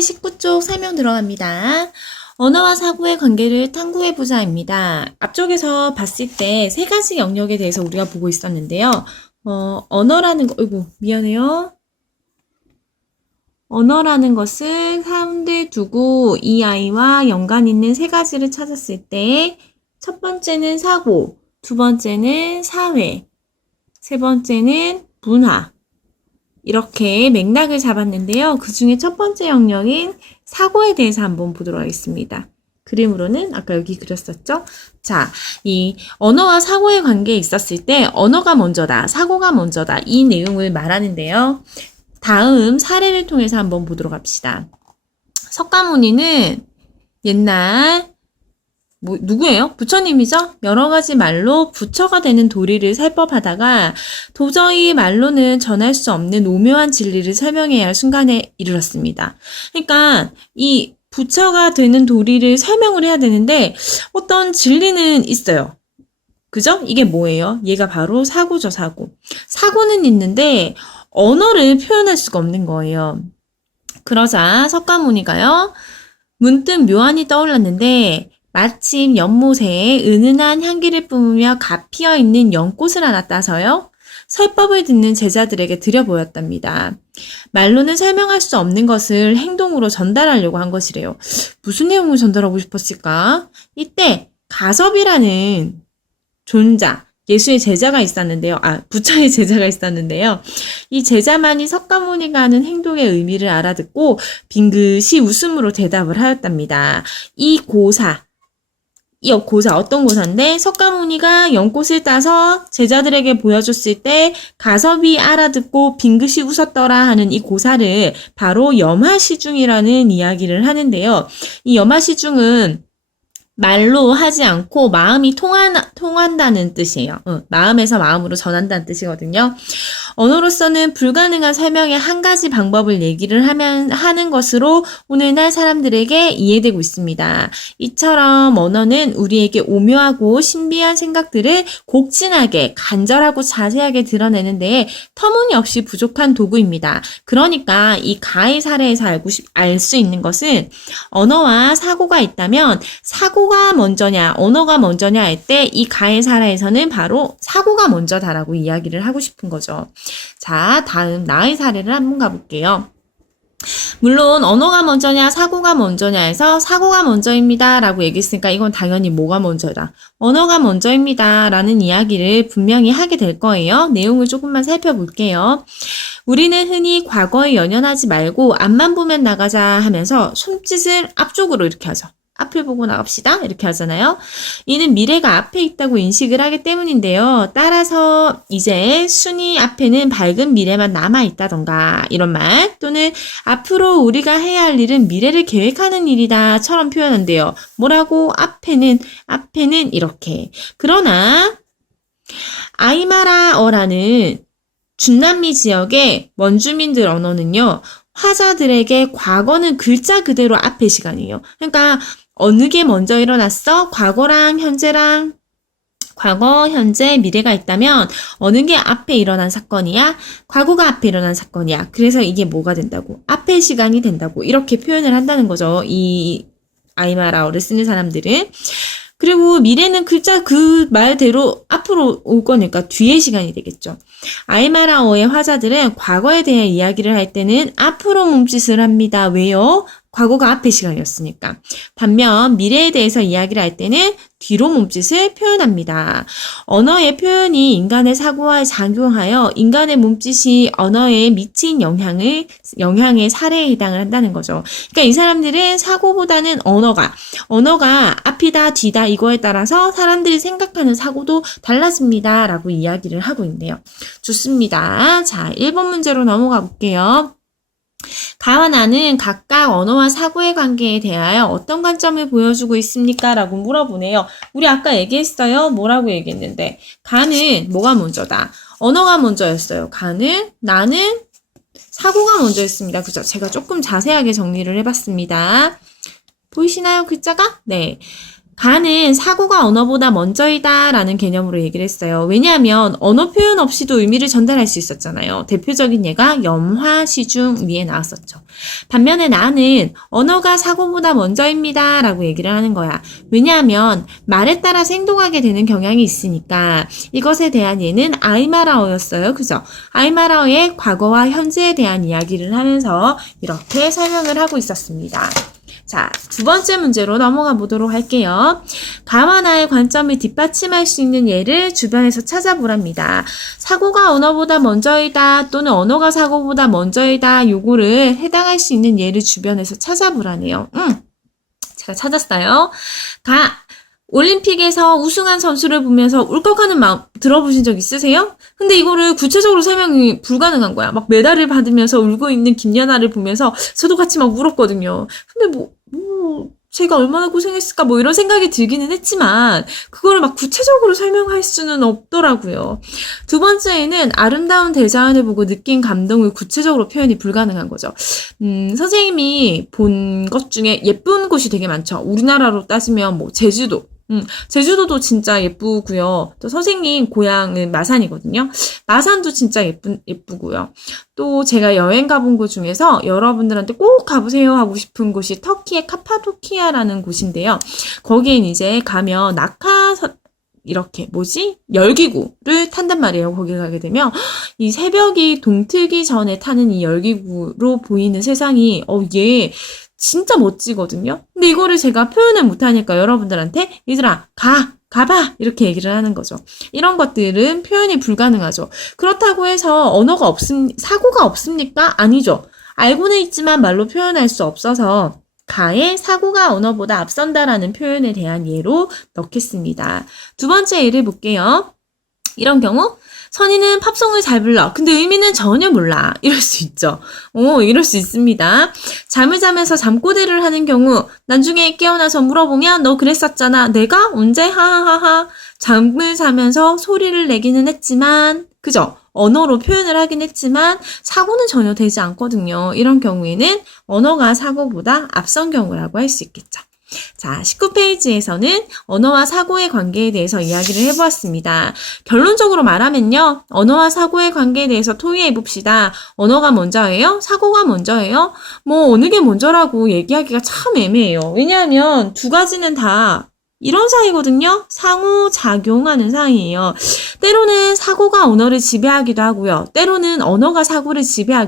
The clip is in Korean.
19쪽 설명 들어갑니다. 언어와 사고의 관계를 탐구해보자입니다. 앞쪽에서 봤을 때 세 가지 영역에 대해서 우리가 보고 있었는데요. 언어라는 거, 미안해요. 언어라는 것을 가운데 두고 이 아이와 연관 있는 세 가지를 찾았을 때 첫 번째는 사고, 두 번째는 사회, 세 번째는 문화. 이렇게 맥락을 잡았는데요. 그 중에 첫 번째 영역인 사고에 대해서 한번 보도록 하겠습니다. 그림으로는 아까 여기 그렸었죠? 자, 이 언어와 사고의 관계에 있었을 때 언어가 먼저다, 사고가 먼저다 이 내용을 말하는데요. 다음 사례를 통해서 한번 보도록 합시다. 석가모니는 옛날 누구예요? 부처님이죠? 여러 가지 말로 부처가 되는 도리를 살법하다가 도저히 말로는 전할 수 없는 오묘한 진리를 설명해야 할 순간에 이르렀습니다. 그러니까 이 부처가 되는 도리를 설명을 해야 되는데 어떤 진리는 있어요. 그죠? 이게 뭐예요? 얘가 바로 사고죠, 사고. 사고는 있는데 언어를 표현할 수가 없는 거예요. 그러자 석가모니가요, 문득 묘안이 떠올랐는데 마침 연못에 은은한 향기를 뿜으며 갓 피어있는 연꽃을 하나 따서요, 설법을 듣는 제자들에게 드려보였답니다. 말로는 설명할 수 없는 것을 행동으로 전달하려고 한 것이래요. 무슨 내용을 전달하고 싶었을까? 이때 가섭이라는 존자, 예수의 제자가 있었는데요. 부처의 제자가 있었는데요. 이 제자만이 석가모니가 하는 행동의 의미를 알아듣고 빙긋이 웃음으로 대답을 하였답니다. 이 고사 어떤 고사인데 석가모니가 연꽃을 따서 제자들에게 보여줬을 때 가섭이 알아듣고 빙긋이 웃었더라 하는 이 고사를 바로 염화시중이라는 이야기를 하는데요. 이 염화시중은 말로 하지 않고 마음이 통한다는 뜻이에요. 마음에서 마음으로 전한다는 뜻이거든요. 언어로서는 불가능한 설명의 한 가지 방법을 얘기를 하는 것으로 오늘날 사람들에게 이해되고 있습니다. 이처럼 언어는 우리에게 오묘하고 신비한 생각들을 곡진하게, 간절하고 자세하게 드러내는 데에 터무니없이 부족한 도구입니다. 그러니까 이 가히 사례에서 알 수 있는 것은 언어와 사고가 있다면 사고가 먼저냐, 언어가 먼저냐 할 때 이 가해 사례에서는 바로 사고가 먼저다라고 이야기를 하고 싶은 거죠. 자, 다음 나의 사례를 한번 가볼게요. 물론 언어가 먼저냐 사고가 먼저냐 해서 사고가 먼저입니다 라고 얘기했으니까 이건 당연히 뭐가 먼저다? 언어가 먼저입니다 라는 이야기를 분명히 하게 될 거예요. 내용을 조금만 살펴볼게요. 우리는 흔히 과거에 연연하지 말고 앞만 보면 나가자 하면서 손짓을 앞쪽으로 이렇게 하죠. 앞을 보고 나갑시다 이렇게 하잖아요. 이는 미래가 앞에 있다고 인식을 하기 때문인데요. 따라서 이제 순위 앞에는 밝은 미래만 남아있다던가 이런 말, 또는 앞으로 우리가 해야 할 일은 미래를 계획하는 일이다 처럼 표현한대요. 뭐라고? 앞에는 이렇게. 그러나 아이마라어라는 준남미 지역의 원주민들 언어는요, 화자들에게 과거는 글자 그대로 앞의 시간이에요. 그러니까 어느 게 먼저 일어났어? 과거, 현재, 미래가 있다면 어느 게 앞에 일어난 사건이야? 과거가 앞에 일어난 사건이야. 그래서 이게 뭐가 된다고? 앞의 시간이 된다고. 이렇게 표현을 한다는 거죠. 이 아이마라어를 쓰는 사람들은. 그리고 미래는 글자 그 말대로 앞으로 올 거니까 뒤의 시간이 되겠죠. 아이마라어의 화자들은 과거에 대해 이야기를 할 때는 앞으로 몸짓을 합니다. 왜요? 과거가 앞의 시간이었으니까. 반면 미래에 대해서 이야기를 할 때는 뒤로 몸짓을 표현합니다. 언어의 표현이 인간의 사고와 작용하여 인간의 몸짓이 언어에 미친 영향의 사례에 해당을 한다는 거죠. 그러니까 이 사람들은 사고보다는 언어가 앞이다 뒤다 이거에 따라서 사람들이 생각하는 사고도 달라집니다 라고 이야기를 하고 있네요. 좋습니다. 자, 1번 문제로 넘어가 볼게요. 가와 나는 각각 언어와 사고의 관계에 대하여 어떤 관점을 보여주고 있습니까? 라고 물어보네요. 우리 아까 얘기했어요. 뭐라고 얘기했는데 가는 뭐가 먼저다? 언어가 먼저였어요. 가는, 나는 사고가 먼저였습니다. 그죠? 제가 조금 자세하게 정리를 해봤습니다. 보이시나요? 글자가? 네. 가는 사고가 언어보다 먼저이다 라는 개념으로 얘기를 했어요. 왜냐하면 언어 표현 없이도 의미를 전달할 수 있었잖아요. 대표적인 예가 염화, 시중 위에 나왔었죠. 반면에 나는 언어가 사고보다 먼저입니다 라고 얘기를 하는 거야. 왜냐하면 말에 따라서 행동하게 되는 경향이 있으니까. 이것에 대한 예는 아이마라어였어요. 그죠? 아이마라어의 과거와 현재에 대한 이야기를 하면서 이렇게 설명을 하고 있었습니다. 자, 두 번째 문제로 넘어가 보도록 할게요. 가와 나의 관점을 뒷받침할 수 있는 예를 주변에서 찾아보랍니다. 사고가 언어보다 먼저이다 또는 언어가 사고보다 먼저이다 요거를 해당할 수 있는 예를 주변에서 찾아보라네요. 제가 찾았어요. 올림픽에서 우승한 선수를 보면서 울컥하는 마음 들어보신 적 있으세요? 근데 이거를 구체적으로 설명이 불가능한 거야. 막 메달을 받으면서 울고 있는 김연아를 보면서 저도 같이 막 울었거든요. 근데 제가 얼마나 고생했을까 이런 생각이 들기는 했지만 그거를 막 구체적으로 설명할 수는 없더라고요. 두 번째에는 아름다운 대자연을 보고 느낀 감동을 구체적으로 표현이 불가능한 거죠. 선생님이 본 것 중에 예쁜 곳이 되게 많죠. 우리나라로 따지면 제주도. 제주도도 진짜 예쁘고요. 또 선생님 고향은 마산이거든요. 마산도 진짜 예쁘고요. 또 제가 여행 가본 곳 중에서 여러분들한테 꼭 가보세요 하고 싶은 곳이 터키의 카파도키아라는 곳인데요. 거기엔 이제 가면 열기구를 탄단 말이에요. 거기 가게 되면 이 새벽이 동트기 전에 타는 이 열기구로 보이는 세상이 얘 진짜 멋지거든요. 근데 이거를 제가 표현을 못하니까 여러분들한테 얘들아 가봐 이렇게 얘기를 하는 거죠. 이런 것들은 표현이 불가능하죠. 그렇다고 해서 사고가 없습니까? 아니죠. 알고는 있지만 말로 표현할 수 없어서 가에 사고가 언어보다 앞선다라는 표현에 대한 예로 넣겠습니다. 두 번째 예를 볼게요. 이런 경우 선이는 팝송을 잘 불러. 근데 의미는 전혀 몰라. 이럴 수 있죠. 이럴 수 있습니다. 잠을 자면서 잠꼬대를 하는 경우 나중에 깨어나서 물어보면 너 그랬었잖아. 내가? 언제? 하하하하. 잠을 자면서 소리를 내기는 했지만 그죠? 언어로 표현을 하긴 했지만 사고는 전혀 되지 않거든요. 이런 경우에는 언어가 사고보다 앞선 경우라고 할 수 있겠죠. 자, 19페이지에서는 언어와 사고의 관계에 대해서 이야기를 해보았습니다. 결론적으로 말하면요. 언어와 사고의 관계에 대해서 토의해봅시다. 언어가 먼저예요? 사고가 먼저예요? 어느 게 먼저라고 얘기하기가 참 애매해요. 왜냐하면 두 가지는 다 이런 사이거든요. 상호작용하는 사이예요. 때로는 사고가 언어를 지배하기도 하고요. 때로는 언어가 사고를 지배하기도